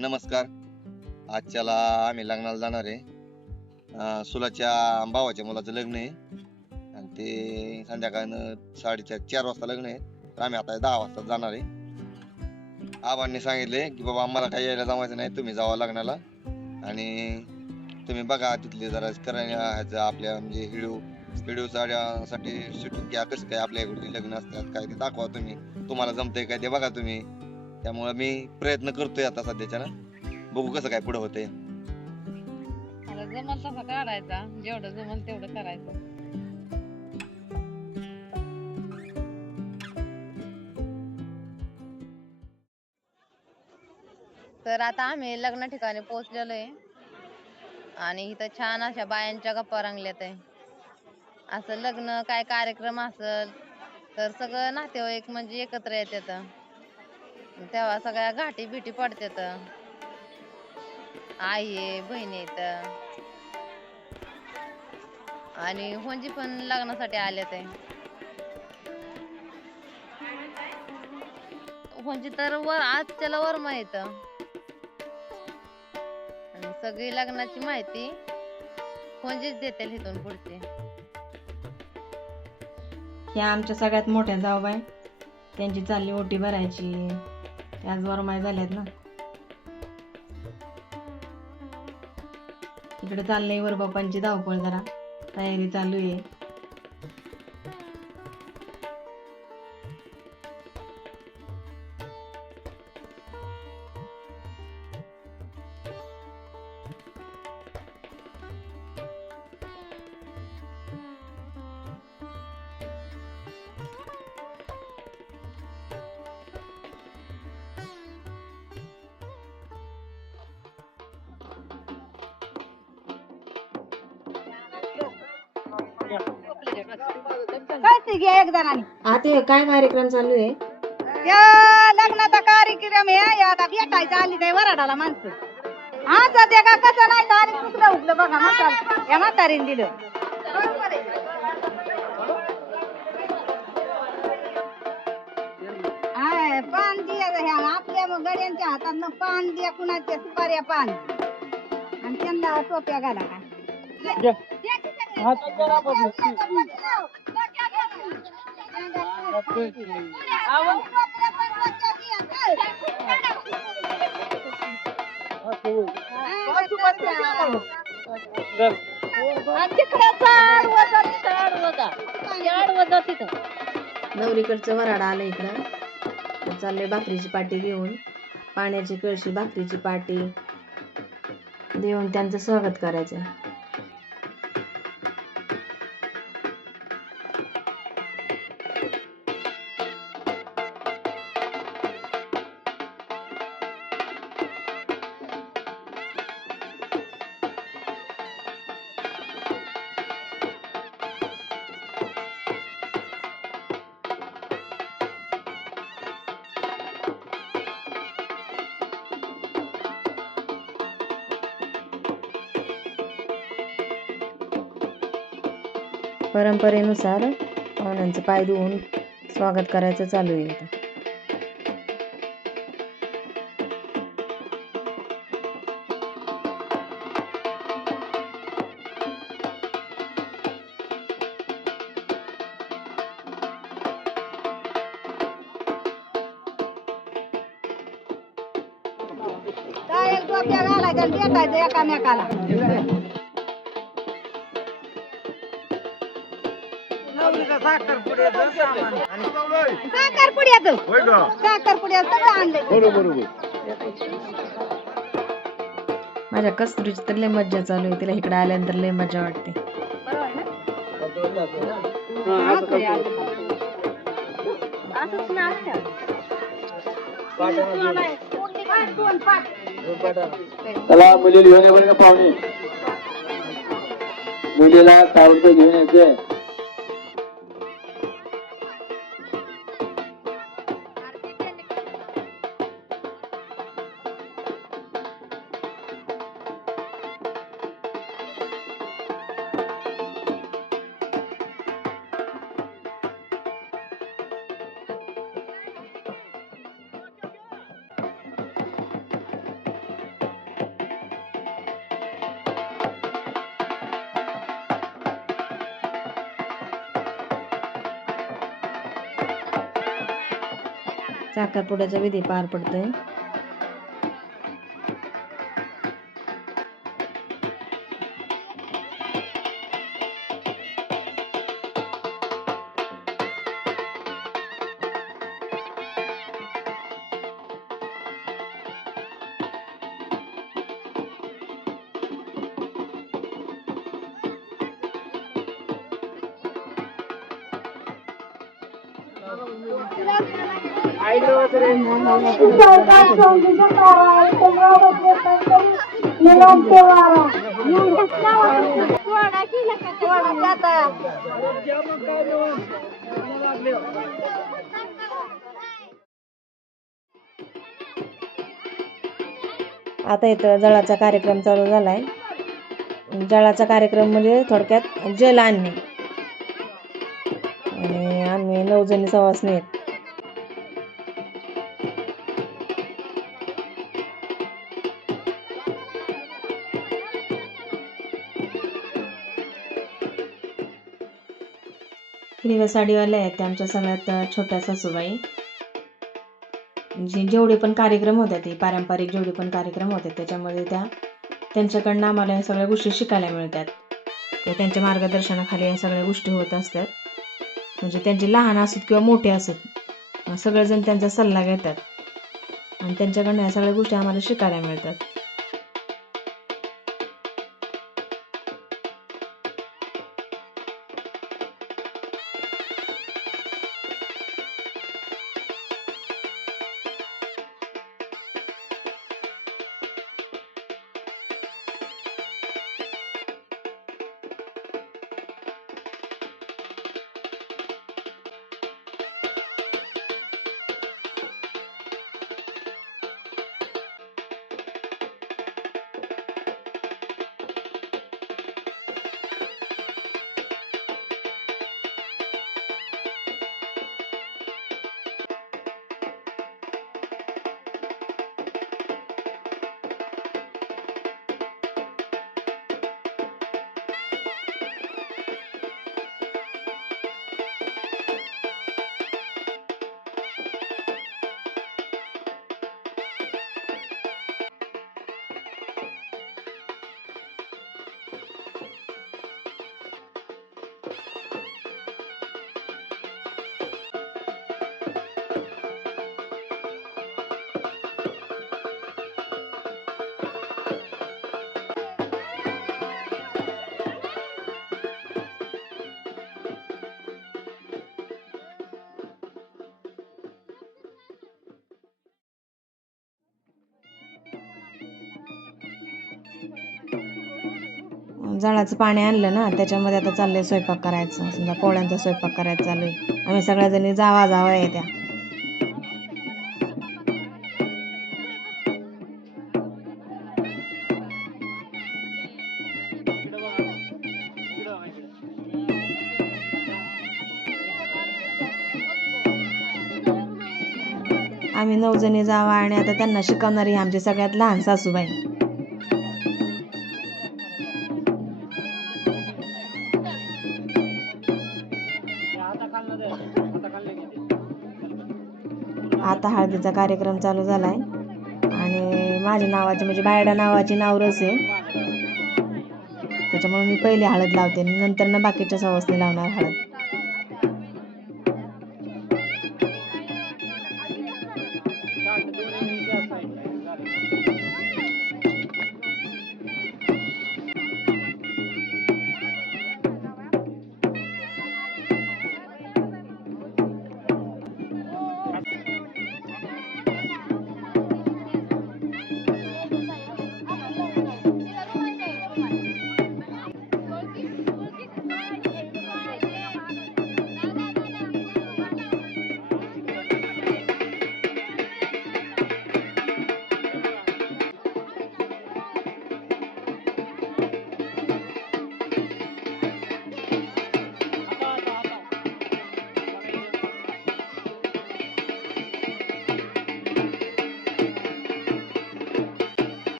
नमस्कार. आजच्याला आम्ही लग्नाला जाणार आहे. सुलाच्या भावाच्या मुलाचं लग्न आहे आणि ते संध्याकाळनं 4:30 वाजता लग्न आहे. तर आम्ही आता 10 वाजता जाणार आहे. आबांनी सांगितले की बाबा आम्हाला काही यायला जमायचं नाही, तुम्ही जावा लग्नाला आणि तुम्ही बघा तिथले जरा करायचं आपल्या म्हणजे व्हिडिओ साठी शूटिंग घ्या, कसं काय आपल्या इकडचे लग्न असतात काय ते दाखवा, तुम्हाला जमतंय काय ते बघा तुम्ही. त्यामुळे मी प्रयत्न करतोय आता सध्याच्या ना, बघू कसं काय पुढे होतंय. आता जमल तसा काढायचा, जेवढं जमल तेवढं करायचं. तर आता आम्ही लग्न ठिकाणी पोहोचलेलो आहे आणि इथं छान अशा बायांच्या गप्पा रंगल्यात आहे. असं लग्न काय कार्यक्रम असेल तर सगळं नातेवाईक म्हणजे एकत्र येतात, तेव्हा सगळ्या घाटी बिटी पडतात. आई आहे, बहिणी आहेत आणि होंजी पण लग्नासाठी आल्यात आहे. होंजी तर आजच्याला वरमा येत आणि सगळी लग्नाची माहिती होंजीच देतील इथून पुढची. ह्या आमच्या सगळ्यात मोठ्या जाऊबाई, त्यांची चालली ओटी भरायची, त्याच वरमाय झाल्यात ना. इकडे चाललंय वर बापांची धावपळ, जरा तयारी चालू आहे. आता काय कार्यक्रम चालू आहे? या लग्नाचा कार्यक्रम आहे. आता भेटायचं आली नाही वराडाला माणसं. आज ते का कसं नाही आणि दुसरं उठलं बघा म्हातार या म्हातारीने दिलं. पान दिया आपल्या गड्यांच्या हातात पान दिया, कुणाच्या सुपाऱ्या पान आणि त्यांना टोप्या घाला काय. नवरीकडचं वराड आलं इकडं. चाललंय भाकरीची पाटी घेऊन, पाण्याची कळशी, भाकरीची पाटी देऊन त्यांचं स्वागत करायचं. परंपरेनुसार पाहुण्यांचं पाय धुवून स्वागत करायचं चालू आहे आता. एक टोप्या घालायच्या आणि भेटायचं एकामेकाला. साखरपुड्याचं सगळं आणलंय. माझ्या कस्तुरीची तर लय मज्जा चालू आहे. तिला इकडे आल्यानंतर लय मजा वाटते. चला मुली घेऊन ये बरं का पाहुणे, मुलीला ताबडतोब घेऊन यायचे. साखरपुड्याचा विधी पार पडतोय. आता इथं जळाचा कार्यक्रम चालू झालाय. जळाचा कार्यक्रम म्हणजे थोडक्यात जल आणणे. आणि आम्ही 9 जणी सवासणी आहेत. हिरव्या साडीवाल्या आहेत त्या आमच्या सगळ्यात छोट्या सासूबाई. जेवढे पण कार्यक्रम होते ते पारंपरिक जेवढे पण कार्यक्रम होते त्याच्यामध्ये त्यांच्याकडनं आम्हाला या सगळ्या गोष्टी शिकायला मिळतात. त्यांच्या मार्गदर्शनाखाली या सगळ्या गोष्टी होत असतात. म्हणजे त्यांचे लहान असत किंवा मोठे असत सगळेजण त्यांचा सल्ला घेतात आणि त्यांच्याकडनं या सगळ्या गोष्टी आम्हाला शिकायला मिळतात. जळाचं पाणी आणलं ना त्याच्यामध्ये आता चाललंय स्वयंपाक करायचं. समजा पोळ्यांचा स्वयंपाक करायचा चालू आहे. आम्ही सगळ्या जणी जावा येत्या. आम्ही 9 जणी जावा आणि आता त्यांना शिकवणारी आमची सगळ्यात लहान सासूबाई. आता हळदीचा कार्यक्रम चालू झालाय आणि माझ्या नावाची म्हणजे बायडा नावाची नावरस आहे. त्याच्यामुळे मी पहिली हळद लावते नंतर ना बाकीच्या सवासणी लावणार हळद.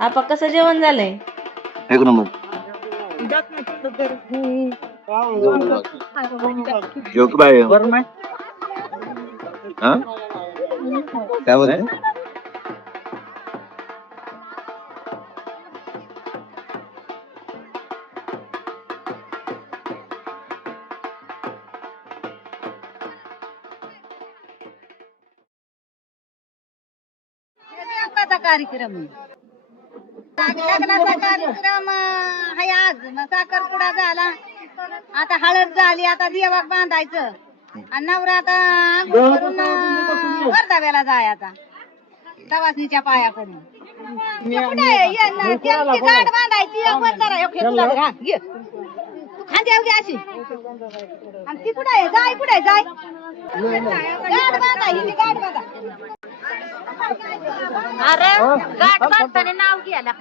आपा कसं जेवण झालंय? एक नंबर जोक बाय हा काय बोलते लग्नाचा कार्यक्रम आहे. लग्नाचा कार्यक्रम आहे आज. मग साखरपुडा झाला, आता हळद झाली, आता देवाक बांधायचं आणि नवरा आता आंघोळ करून वरदाव्याला जायचा सवासणीच्या पायाकडून. गाठ बांधायची खांद्यावर अशी. आणि ती कुठे आहे? जाय कुठे जाय गाठ बांधायची. गाठ बांधा. अरे गाठ बांधताना नाव घ्यायला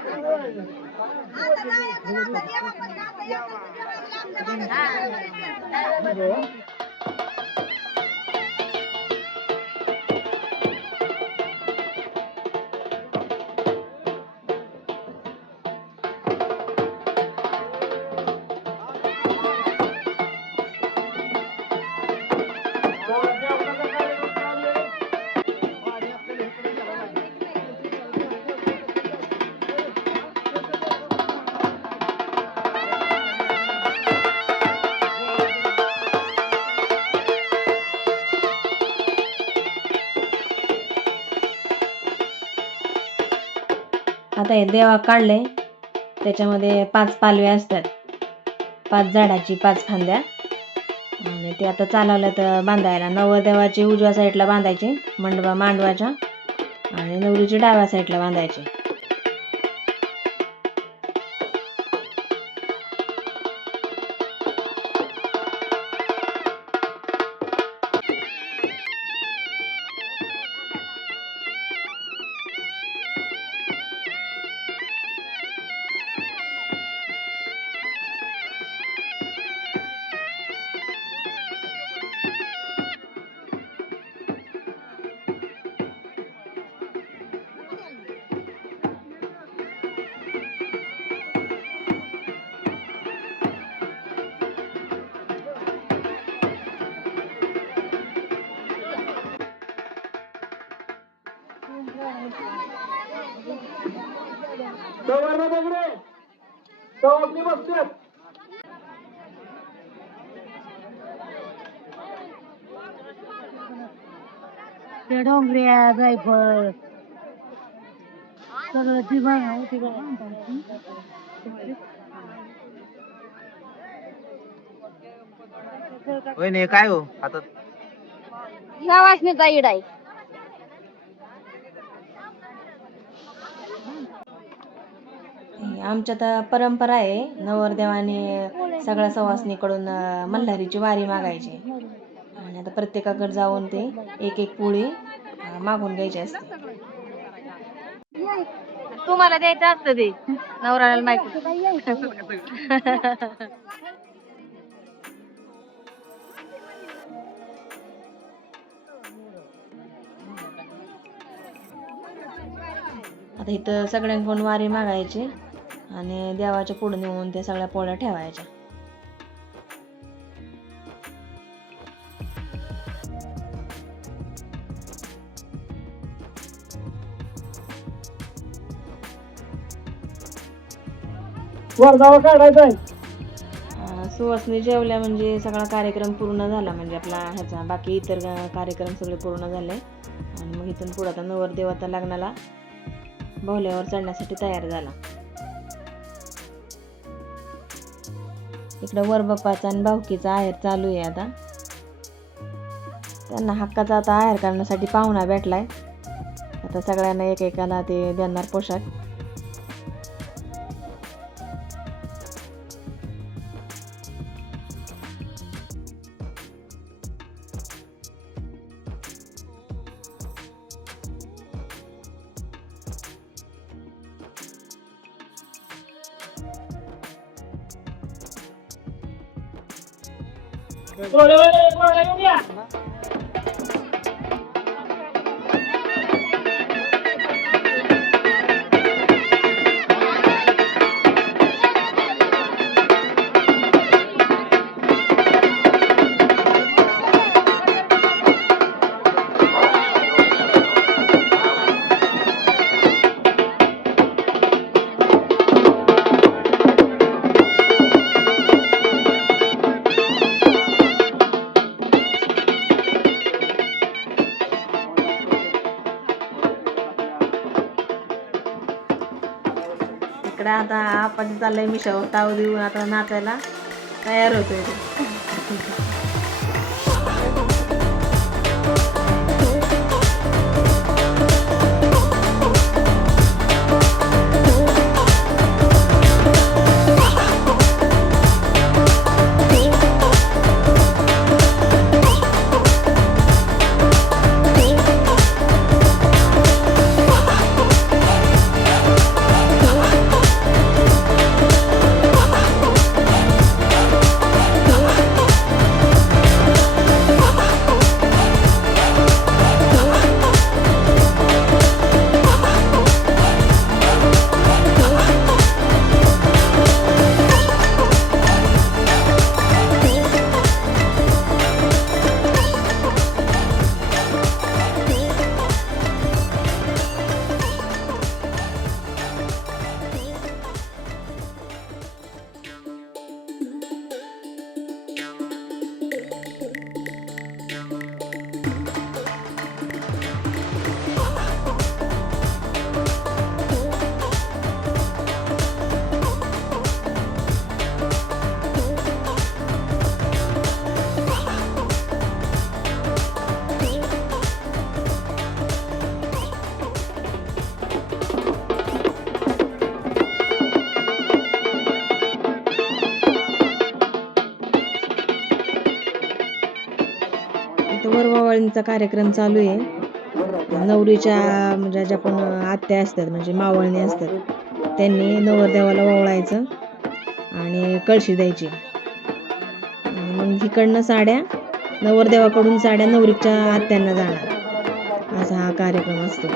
आता हे देवा काढले, त्याच्यामध्ये 5 पालव्या असतात, 5 झाडाची 5 फांद्या, आणि ते आता चालवलं तर बांधायला. नवरदेवाची उजव्या साईडला बांधायची मांडवाच्या, आणि नवरीची डाव्या साईडला बांधायची. डोंगऱ्या जायफळ सगळं ती काय हो हातात सवासणीचा इड आहे. आमच्यात परंपरा आहे, नवरदेवाने सगळ्या सवासणीकडून मल्हारीची वारी मागायची, आणि आता प्रत्येकाकडे जाऊन ते एक एक पोळी मागून घ्यायची असते. तुम्हाला द्यायचं असतं ते नवऱ्याला माहिती. आता इथं सगळ्यांकडून वारी मागायची आणि देवाच्या पुढे नेऊन त्या सगळ्या पोळ्या ठेवायच्या. सुवासनी जेवल्या म्हणजे सगळा कार्यक्रम पूर्ण झाला, म्हणजे आपला ह्याचा बाकी इतर कार्यक्रम सगळे पूर्ण झाले. आणि मग इथून पुढे आता नवरदेव आता लग्नाला बाहुल्यावर चढण्यासाठी तयार झाला. इकडं वरबापाचा आणि भावकीचा आहेर चालू आहे. आता त्यांना हक्काचा आता आहेर करण्यासाठी पाहुणा भेटलाय. आता सगळ्यांना एकेकाला ते देणार पोशाख. इकडे आता आपाची चाललंय मिशावर ताव देऊन आता नाचायला तयार होतोय तो. वरमावळींचा कार्यक्रम चालू आहे. नवरीच्या म्हणजे ज्या पण आत्या असतात म्हणजे मावळणी असतात त्यांनी नवरदेवाला ओवाळायचं आणि कळशी द्यायची आणि मग इकडनं साड्या नवरदेवाकडून साड्या नवरीच्या आत्यांना जाणार असा हा कार्यक्रम असतो.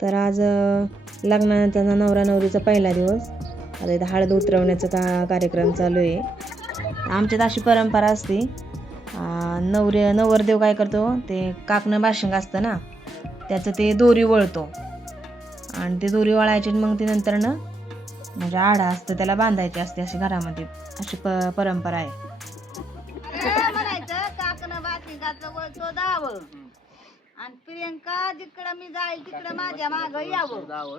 तर आज लग्नानंतर नवरा नवरीचा पहिला दिवस. आता इथं हळद उतरवण्याचा कार्यक्रम चालू आहे. आमच्यात अशी परंपरा असते, नवरदेव काय करतो ते काकणं बाशिंग असतं ना त्याचं ते दोरी वळतो आणि ते दोरी वळायची मग ते नंतरनं म्हणजे आडा असतं त्याला बांधायची असते अशी घरामध्ये अशी परंपरा आहे. म्हणायचं काकणं बाशिंगाचं वळतो दाव आणि प्रियंका जिकडं मी जाईल तिकडं माझ्या मागं यावं.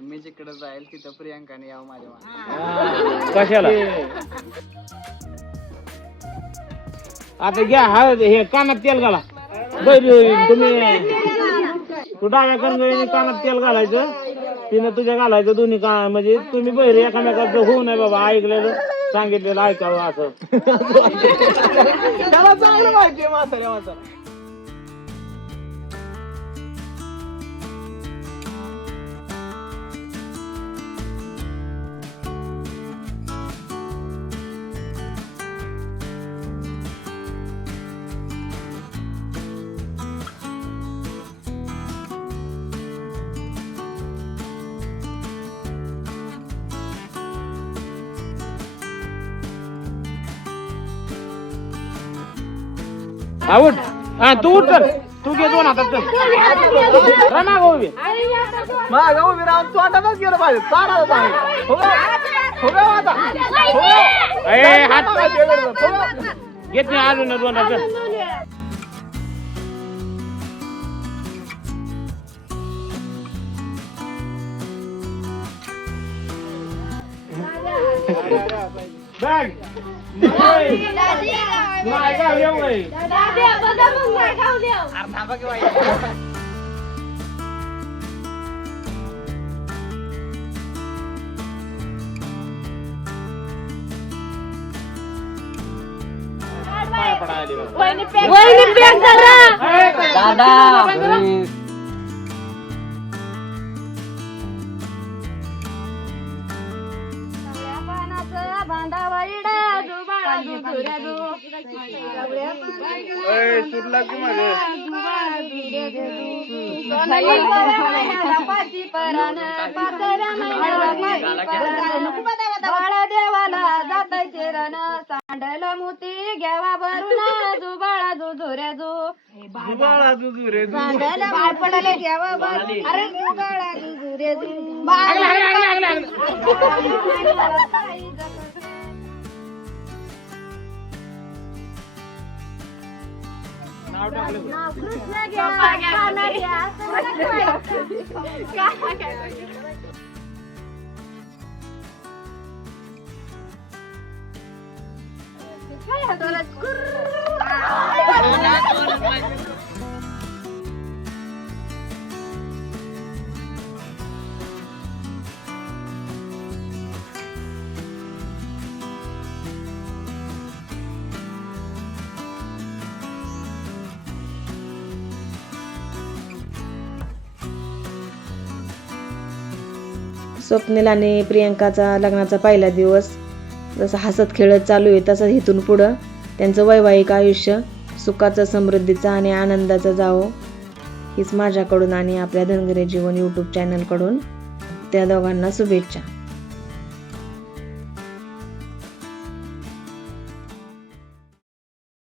मी जिकडे जाईल तिथं प्रियंकाने यावं माझ्या मागे. कशाला आता घ्या हळद हे कानात तेल घाला. तुम्ही तू डाव्या करणं कानात तेल घालायचं तिने तुझ्या घालायचं दोन्ही का म्हणजे तुम्ही बहिरे एकामेकाचं होऊ नये बाबा ऐकलेलं सांगितलेलं ऐकावं असं. त्याला चांगलं माहितीये म्हाताऱ्या म्हातारा. उठ. हा तू उठ तर. तू घे 2 हातात चल. रमा गोबी. मागं उभी राहून तू आताच गेलं पाहिजे. चालायला पाहिजे. हो का आता? ए हात घेत नाही अजून 2 हातात. बॅग. नाही का येऊ नाही. पाया पडायला दादा. सुरला की माझे देवाला जाताय चरण सांडल मोती घ्यावा भरून जुबाळा जुजुऱ्या सांडल पडले घ्यावा भरून अरे जुबाळा जुजुऱ्या कृष्ण घ्या स्वप्नील आणि प्रियंकाचा लग्नाचा पहिला दिवस जसं हसत खेळत चालू आहे तसं इथून पुढं त्यांचं वैवाहिक आयुष्य सुखाचं, समृद्धीचं आणि आनंदाचं जावो हीच माझ्याकडून आणि आपल्या धनगरी जीवन यूट्यूब चॅनलकडून त्या दोघांना शुभेच्छा.